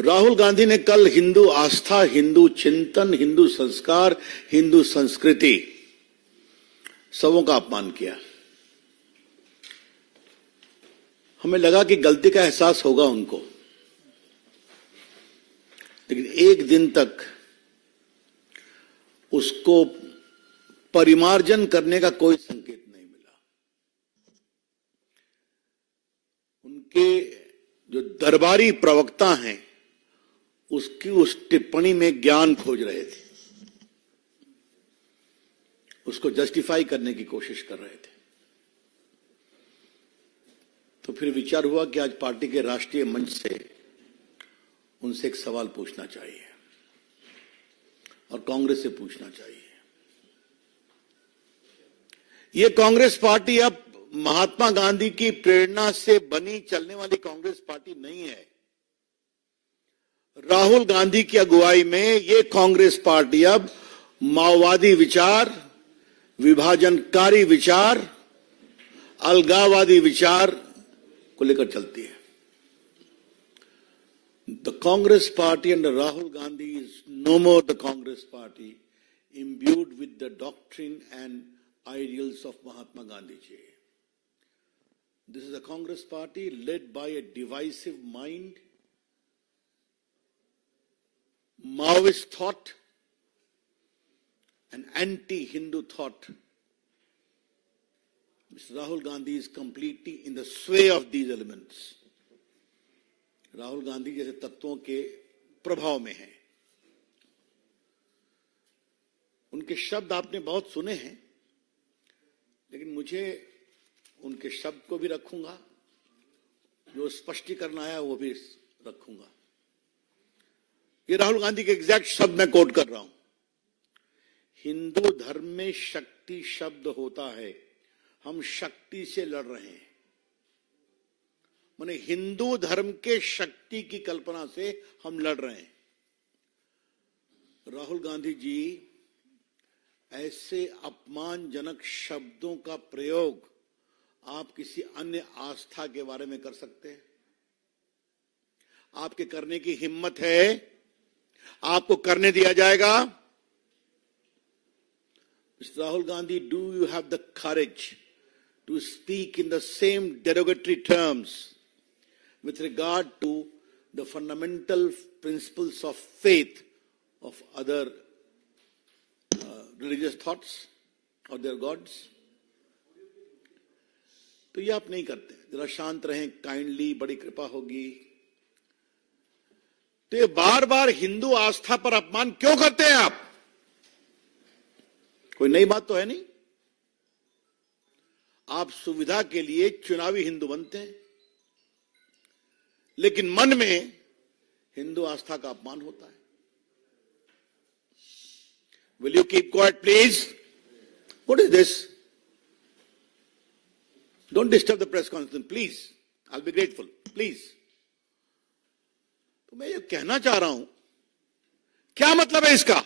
राहुल गांधी ने कल हिंदू आस्था, हिंदू चिंतन, हिंदू संस्कार, हिंदू संस्कृति सबों का अपमान किया। हमें लगा कि गलती का एहसास होगा उनको, लेकिन एक दिन तक उसको परिमार्जन करने का कोई संकेत नहीं मिला। उनके जो दरबारी प्रवक्ता हैं उसकी उस टिप्पणी में ज्ञान खोज रहे थे, उसको जस्टिफाई करने की कोशिश कर रहे थे। तो फिर विचार हुआ कि आज पार्टी के राष्ट्रीय मंच से उनसे एक सवाल पूछना चाहिए और कांग्रेस से पूछना चाहिए। ये कांग्रेस पार्टी अब महात्मा गांधी की प्रेरणा से बनी चलने वाली कांग्रेस पार्टी नहीं है। राहुल गांधी की अगुवाई में ये कांग्रेस पार्टी अब माओवादी विचार, विभाजनकारी विचार, अलगाववादी विचार को लेकर चलती है। The Congress party under Rahul Gandhi is no more the Congress party imbued with the doctrine and ideals of Mahatma Gandhi ji. This is a Congress party led by a divisive mind, Maoist thought, an anti-Hindu thought. Mr. Rahul Gandhi is completely in the sway of these elements. Rahul Gandhi जैसे तत्वों के प्रभाव में हैं। उनके शब्द आपने बहुत सुने हैं, लेकिन मुझे उनके शब्द को भी रखूंगा, जो स्पष्टीकरण आया वो भी रखूंगा। ये राहुल गांधी के एग्जैक्ट शब्द मैं कोट कर रहा हूं। हिंदू धर्म में शक्ति शब्द होता है, हम शक्ति से लड़ रहे हैं। माने हिंदू धर्म के शक्ति की कल्पना से हम लड़ रहे हैं। राहुल गांधी जी ऐसे अपमानजनक शब्दों का प्रयोग आप किसी अन्य आस्था के बारे में कर सकते हैं? आपके करने की हिम्मत है? आपको करने दिया जाएगा? Mr. Rahul Gandhi, do you have the courage to speak in the same derogatory terms with regard to the fundamental principles of faith of other religious thoughts or their gods? तो ये आप नहीं करते। जरा शांत रहें, काइंडली, बड़ी कृपा होगी। तो ये बार बार हिंदू आस्था पर अपमान क्यों करते हैं आप? कोई नई बात तो है नहीं। आप सुविधा के लिए चुनावी हिंदू बनते हैं, लेकिन मन में हिंदू आस्था का अपमान होता है। Will you keep quiet, please? What is this? Don't disturb the press conference, please. I'll be grateful, please. तो मैं ये कहना चाह रहा हूं, क्या मतलब है इसका?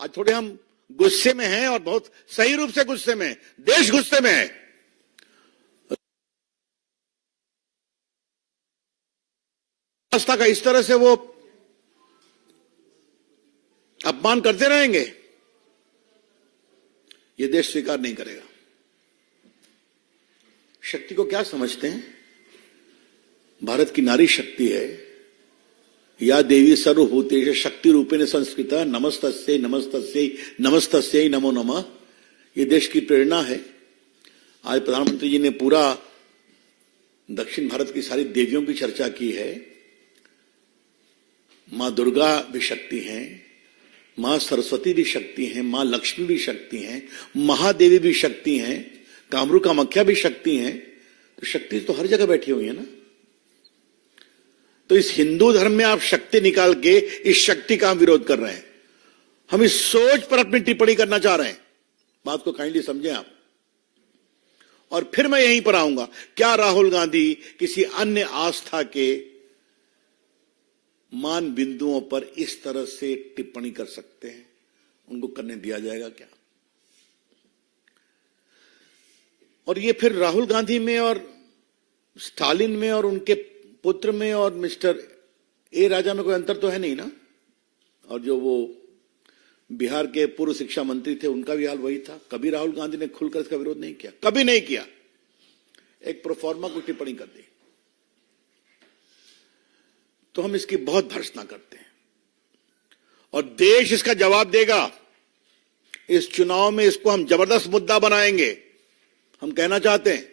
आज थोड़े हम गुस्से में हैं और बहुत सही रूप से गुस्से में हैं। देश गुस्से में है। आस्था का इस तरह से वो अपमान करते रहेंगे, ये देश स्वीकार नहीं करेगा। शक्ति को क्या समझते हैं? भारत की नारी शक्ति है। या देवी सर्वभूतेषु शक्ति रूपेण संस्कृता नमस्तस्यै नमस्तस्यै नमस्तस्यै नमो नमः। ये देश की प्रेरणा है। आज प्रधानमंत्री जी ने पूरा दक्षिण भारत की सारी देवियों की चर्चा की है। मां दुर्गा भी शक्ति हैं, मां सरस्वती भी शक्ति हैं, मां लक्ष्मी भी शक्ति हैं, महादेवी भी शक्ति हैं, कामरू कामाख्या भी शक्ति हैं। तो शक्ति तो हर जगह बैठी हुई है ना। तो इस हिंदू धर्म में आप शक्ति निकाल के इस शक्ति का हम विरोध कर रहे हैं। हम इस सोच पर अपनी टिप्पणी करना चाह रहे हैं। बात को काइंडली समझें आप। और फिर मैं यहीं पर आऊंगा, क्या राहुल गांधी किसी अन्य आस्था के मान बिंदुओं पर इस तरह से टिप्पणी कर सकते हैं? उनको करने दिया जाएगा क्या? और ये फिर राहुल गांधी में और स्टालिन में और उनके पुत्र में और मिस्टर ए राजा में कोई अंतर तो है नहीं ना। और जो वो बिहार के पूर्व शिक्षा मंत्री थे उनका भी हाल वही था। कभी राहुल गांधी ने खुलकर इसका विरोध नहीं किया, कभी नहीं किया, एक प्रोफॉर्मा को टिप्पणी कर दी। तो हम इसकी बहुत भर्त्सना करते हैं और देश इसका जवाब देगा। इस चुनाव में इसको हम जबरदस्त मुद्दा बनाएंगे। हम कहना चाहते हैं,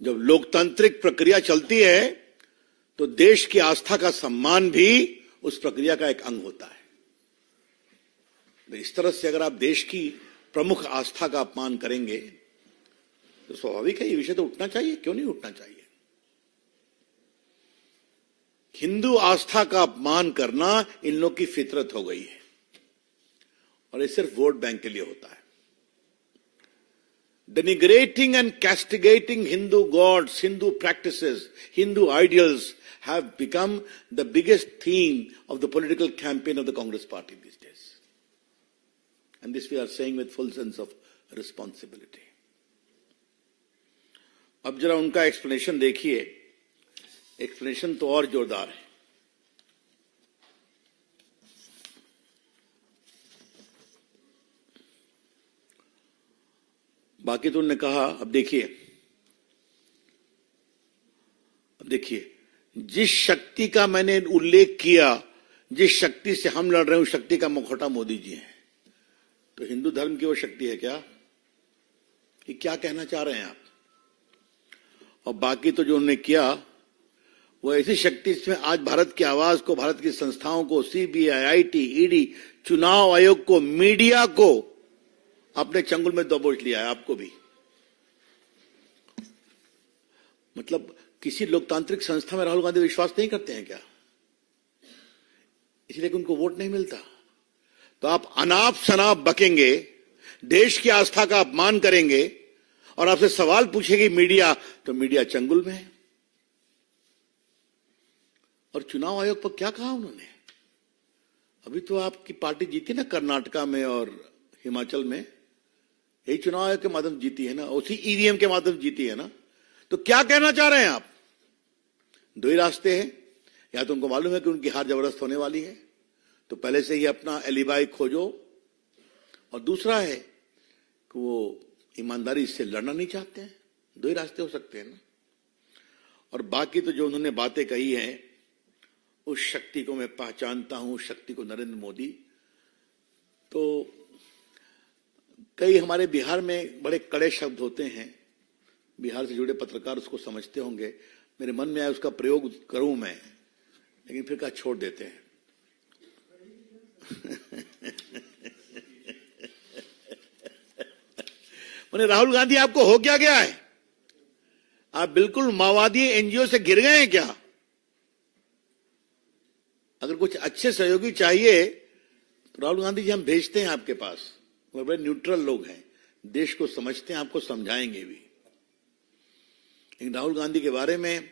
जब लोकतांत्रिक प्रक्रिया चलती है तो देश की आस्था का सम्मान भी उस प्रक्रिया का एक अंग होता है। तो इस तरह से अगर आप देश की प्रमुख आस्था का अपमान करेंगे तो स्वाभाविक है ये विषय तो उठना चाहिए। क्यों नहीं उठना चाहिए? हिंदू आस्था का अपमान करना इन लोग की फितरत हो गई है और ये सिर्फ वोट बैंक के लिए होता है। Denigrating and castigating Hindu gods, Hindu practices, Hindu ideals have become the biggest theme of the political campaign of the Congress party these days. And this we are saying with full sense of responsibility. अब जरा उनका explanation देखिए। Explanation तो और जोरदार है। बाकी तो उन्होंने कहा, अब देखिए जिस शक्ति का मैंने उल्लेख किया, जिस शक्ति से हम लड़ रहे हैं उस शक्ति का मुखौटा मोदी जी है। तो हिंदू धर्म की वो शक्ति है क्या? कि क्या कहना चाह रहे हैं आप? और बाकी तो जो उन्होंने किया वो ऐसी शक्ति इसमें आज भारत की आवाज को, भारत की संस्थाओं को, सीबीआई, आईटी, ईडी, चुनाव आयोग को, मीडिया को आपने चंगुल में दबोच लिया है। आपको भी मतलब किसी लोकतांत्रिक संस्था में राहुल गांधी विश्वास नहीं करते हैं क्या? इसलिए कि उनको वोट नहीं मिलता। तो आप अनाप शनाप बकेंगे, देश की आस्था का अपमान करेंगे और आपसे सवाल पूछेगी मीडिया, तो मीडिया चंगुल में है। और चुनाव आयोग पर क्या कहा उन्होंने? अभी तो आपकी पार्टी जीती ना कर्नाटका में और हिमाचल में, यही चुनाव आयोग के माध्यम जीती है ना, उसी ईवीएम के माध्यम जीती है ना। तो क्या कहना चाह रहे हैं आप? दो ही रास्ते हैं, या तो उनको मालूम है कि उनकी हार जबरदस्त होने वाली है तो पहले से ही अपना एलिबाई खोजो, और दूसरा है कि वो ईमानदारी से लड़ना नहीं चाहते हैं। दो ही रास्ते हो सकते हैं ना। और बाकी तो जो उन्होंने बातें कही हैं, उस शक्ति को मैं पहचानता हूं, उस शक्ति को नरेंद्र मोदी। तो कई हमारे बिहार में बड़े कड़े शब्द होते हैं, बिहार से जुड़े पत्रकार उसको समझते होंगे। मेरे मन में आया उसका प्रयोग करूं मैं, लेकिन फिर कहा छोड़ देते हैं। मैंने राहुल गांधी आपको हो क्या गया है? आप बिल्कुल माओवादी एनजीओ से गिर गए हैं क्या? अगर कुछ अच्छे सहयोगी चाहिए तो राहुल गांधी जी हम भेजते हैं आपके पास। वो बड़े न्यूट्रल लोग हैं, देश को समझते हैं, आपको समझाएंगे भी। लेकिन राहुल गांधी के बारे में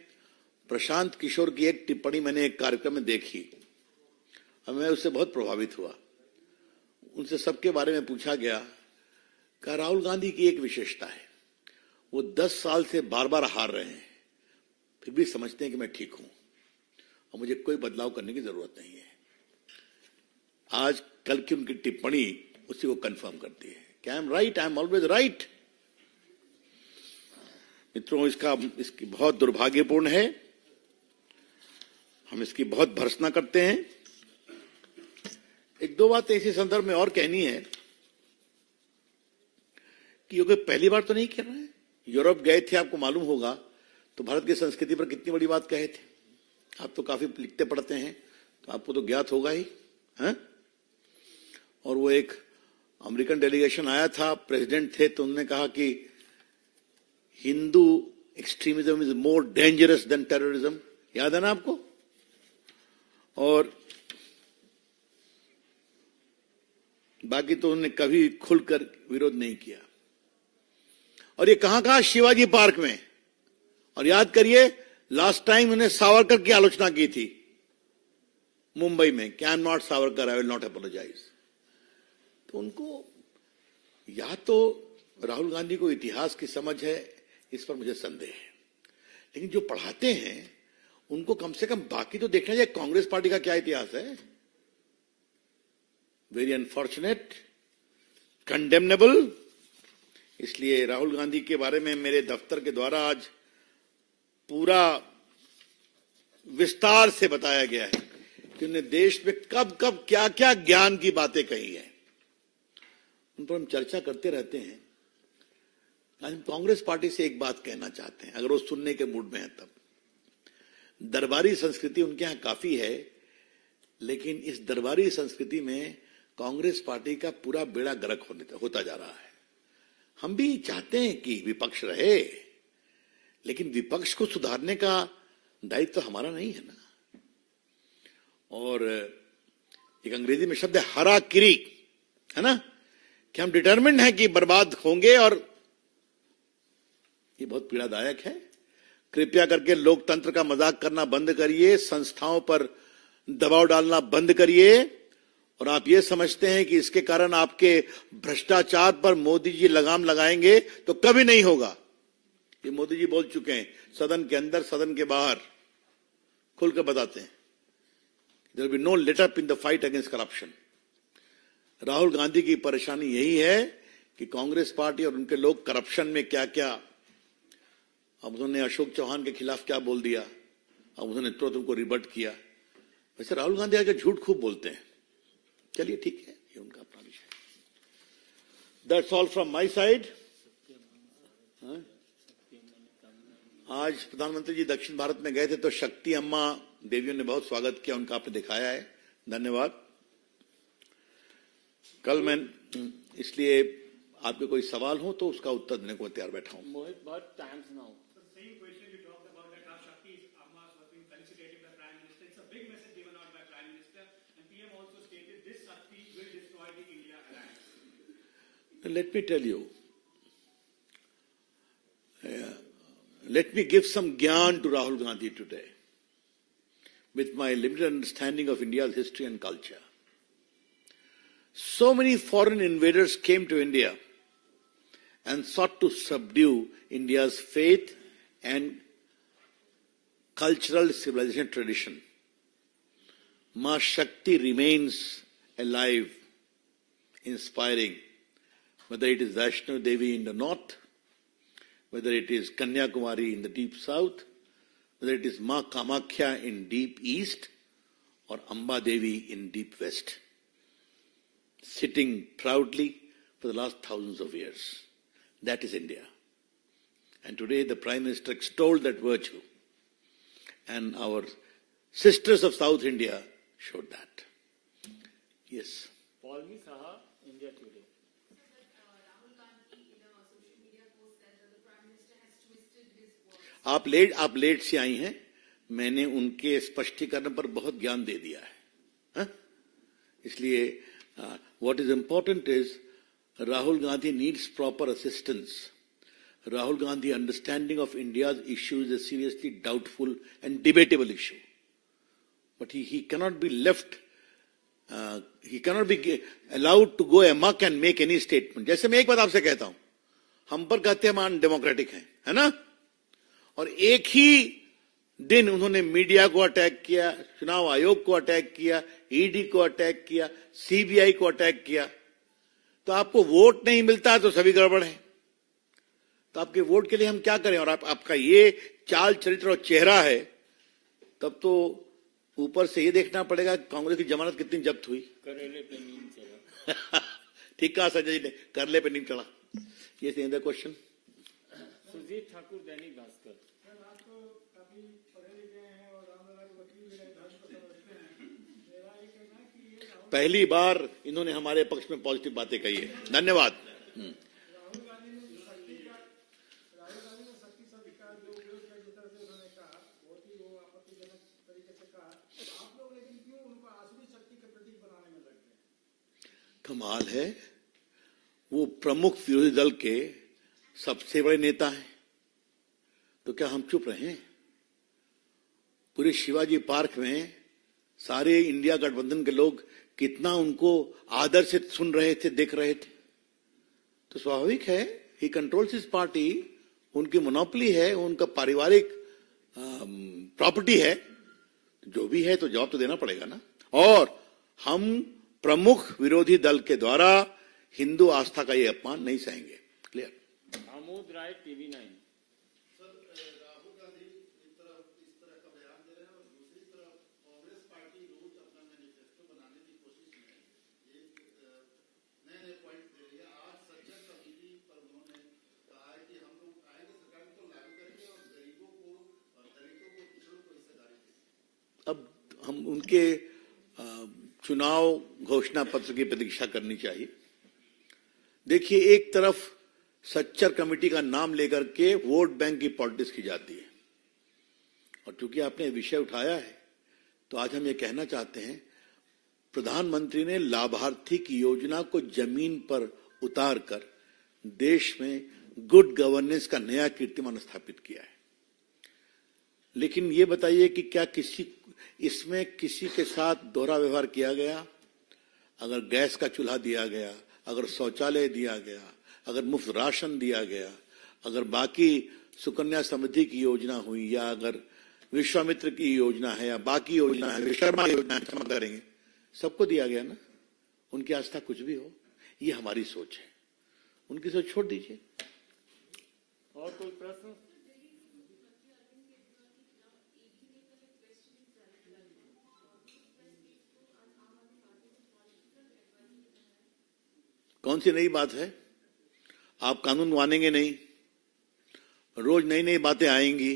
प्रशांत किशोर की एक टिप्पणी मैंने एक कार्यक्रम में देखी और मैं उससे बहुत प्रभावित हुआ। उनसे सबके बारे में पूछा गया कि राहुल गांधी की एक विशेषता है, वो 10 साल से बार बार हार रहे हैं, फिर भी समझते हैं कि मैं ठीक हूं और मुझे कोई बदलाव करने की जरूरत नहीं है। आज कल की उनकी टिप्पणी उसी को कंफर्म करती है कि I M right, I am always right. मित्रों, इसकी बहुत दुर्भाग्यपूर्ण है, हम इसकी बहुत भर्त्सना करते हैं। एक दो बातें इसी संदर्भ में और कहनी है कि ये कोई पहली बार तो नहीं कर रहे हैं। यूरोप गए थे, आपको मालूम होगा, तो भारत की संस्कृति पर कितनी बड़ी बात कहे थे। आप तो काफी लिखते पढ़ते हैं तो आपको तो ज्ञात होगा ही है? और वो एक अमेरिकन डेलीगेशन आया था, प्रेसिडेंट थे, तो उन्होंने कहा कि Hindu extremism is more dangerous than terrorism. याद है ना आपको? और बाकी तो उन्होंने कभी खुलकर विरोध नहीं किया। और ये कहां कहा? शिवाजी पार्क में। और याद करिए, लास्ट टाइम उन्होंने सावरकर की आलोचना की थी मुंबई में कि I am not Savarkar, I will not apologise. तो उनको या तो राहुल गांधी को इतिहास की समझ है, इस पर मुझे संदेह है, लेकिन जो पढ़ाते हैं उनको कम से कम बाकी तो देखना चाहिए, कांग्रेस पार्टी का क्या इतिहास है। Very unfortunate, condemnable. इसलिए राहुल गांधी के बारे में मेरे दफ्तर के द्वारा आज पूरा विस्तार से बताया गया है कि उन्हें देश में कब कब क्या क्या ज्ञान की बातें कही है, उन पर हम चर्चा करते रहते हैं। आज हम कांग्रेस पार्टी से एक बात कहना चाहते हैं, अगर वो सुनने के मूड में है तब। दरबारी संस्कृति उनके यहां काफी है, लेकिन इस दरबारी संस्कृति में कांग्रेस पार्टी का पूरा बेड़ा गर्क होता जा रहा है। हम भी चाहते हैं कि विपक्ष रहे, लेकिन विपक्ष को सुधारने का दायित्व तो हमारा नहीं है ना। और एक अंग्रेजी में शब्द है हरा किरी, है ना, कि हम डिटरमिन्ड हैं कि बर्बाद होंगे, और ये बहुत पीड़ादायक है। कृपया करके लोकतंत्र का मजाक करना बंद करिए, संस्थाओं पर दबाव डालना बंद करिए। और आप ये समझते हैं कि इसके कारण आपके भ्रष्टाचार पर मोदी जी लगाम लगाएंगे, तो कभी नहीं होगा। ये मोदी जी बोल चुके हैं, सदन के अंदर सदन के बाहर खुलकर बताते हैं, there will be no let up in the fight against corruption. Rahul Gandhi की परेशानी यही है कि कांग्रेस पार्टी और उनके लोग करप्शन में क्या क्या, अब उन्होंने अशोक चौहान के खिलाफ क्या बोल दिया, अब उन्होंने तुरंत उनको रिबट किया। वैसे राहुल गांधी आगे झूठ खूब बोलते हैं, चलिए ठीक है, ये उनका अपना विषय। That's all from my side. आज प्रधानमंत्री जी दक्षिण भारत में गए थे, तो शक्ति अम्मा देवियों ने बहुत स्वागत किया, उनका आपने दिखाया है, धन्यवाद। कल मैं इसलिए आपके कोई सवाल हो तो उसका उत्तर देने को तैयार बैठा हूं। मोहित, बहुत times now let me tell you, let me give some gyan to Rahul Gandhi today with my limited understanding of India's history and culture. So many foreign invaders came to India and sought to subdue India's faith and cultural civilization tradition. Ma Shakti remains alive, inspiring. Whether it is Vaishnav Devi in the north, whether it is Kanyakumari in the deep south, whether it is Ma Kamakhya in deep east, or Amba Devi in deep west, sitting proudly for the last thousands of years. That is India. And today the Prime Minister extolled that virtue. And our sisters of South India showed that. Yes. Paulmi Saha, India Today. आप late से आई हैं, मैंने उनके स्पष्टीकरण पर बहुत ज्ञान दे दिया है, हा? इसलिए what is important is Rahul Gandhi needs proper assistance. Rahul Gandhi understanding of India's issue is a seriously doubtful and debatable issue, but he cannot be left, he cannot be allowed to go amok and make any statement. जैसे मैं एक बात आपसे कहता हूं, हम पर कहते हैं हम अनडेमोक्रेटिक हैं, है ना, और एक ही दिन उन्होंने मीडिया को अटैक किया, चुनाव आयोग को अटैक किया, ईडी को अटैक किया, सीबीआई को अटैक किया। तो आपको वोट नहीं मिलता तो सभी गड़बड़ है। तो आपके वोट के लिए हम क्या करें? और आपका ये चाल चरित्र और चेहरा है, तब तो ऊपर से ये देखना पड़ेगा कांग्रेस की जमानत कितनी जब्त हुई। करेले पे नींद चला। ठीक कहा संजय जी ने, करले पे नींद चढ़ा। ये द क्वेश्चन। सुजीत ठाकुर, दैनिक भास्कर। पहली बार इन्होंने हमारे पक्ष में पॉजिटिव बातें कही है, धन्यवाद। कमाल है, वो प्रमुख विरोधी दल के सबसे बड़े नेता हैं, तो क्या हम चुप रहे? पूरे शिवाजी पार्क में सारे इंडिया गठबंधन के लोग कितना उनको आदर से सुन रहे थे, देख रहे थे। तो स्वाभाविक है, ही कंट्रोल्स हिज पार्टी, उनकी मोनोपोली है, उनका पारिवारिक प्रॉपर्टी है, जो भी है तो जवाब तो देना पड़ेगा ना। और हम प्रमुख विरोधी दल के द्वारा हिंदू आस्था का ये अपमान नहीं सहेंगे। क्लियर। आमोद राय TV9। अब हम उनके चुनाव घोषणा पत्र की प्रतीक्षा करनी चाहिए। देखिए, एक तरफ सच्चर कमेटी का नाम लेकर के वोट बैंक की पॉलिटिक्स की जाती है, और चूंकि आपने विषय उठाया है तो आज हम ये कहना चाहते हैं, प्रधानमंत्री ने लाभार्थी की योजना को जमीन पर उतार कर देश में गुड गवर्नेंस का नया कीर्तिमान स्थापित किया है। लेकिन ये बताइए कि क्या इसमें किसी के साथ दोहरा व्यवहार किया गया? अगर गैस का चूल्हा दिया गया, अगर शौचालय दिया गया, अगर मुफ्त राशन दिया गया, अगर बाकी सुकन्या समृद्धि की योजना हुई, या अगर विश्वामित्र की योजना है, या बाकी योजना है, विश्वकर्मा योजना है, क्षमा करेंगे, सबको दिया गया ना। उनकी आस्था कुछ भी हो, ये हमारी सोच है, उनकी सोच छोड़ दीजिए। और कोई प्रश्न? कौन सी नई बात है? आप कानून मानेंगे नहीं, रोज नई नई बातें आएंगी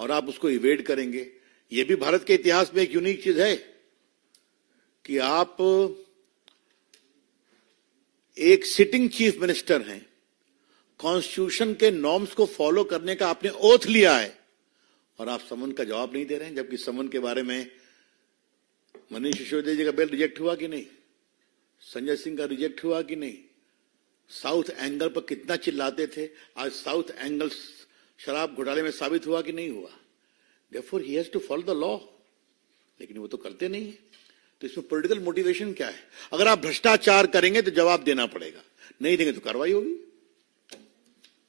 और आप उसको इवेड करेंगे। यह भी भारत के इतिहास में एक यूनिक चीज है कि आप एक सिटिंग चीफ मिनिस्टर हैं, कॉन्स्टिट्यूशन के नॉर्म्स को फॉलो करने का आपने ओथ लिया है, और आप समन का जवाब नहीं दे रहे हैं। जबकि समन के बारे में मनीष सिसोदिया जी का बिल रिजेक्ट हुआ कि नहीं, संजय सिंह का रिजेक्ट हुआ कि नहीं, साउथ एंगल पर कितना चिल्लाते थे, आज साउथ एंगल शराब घोटाले में साबित हुआ कि नहीं हुआ। Therefore he has to follow the law, लेकिन वो तो करते नहीं है। तो इसमें पॉलिटिकल मोटिवेशन क्या है? अगर आप भ्रष्टाचार करेंगे तो जवाब देना पड़ेगा, नहीं देंगे तो कार्रवाई होगी।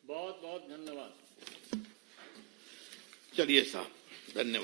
बहुत बहुत धन्यवाद। चलिए साहब, धन्यवाद।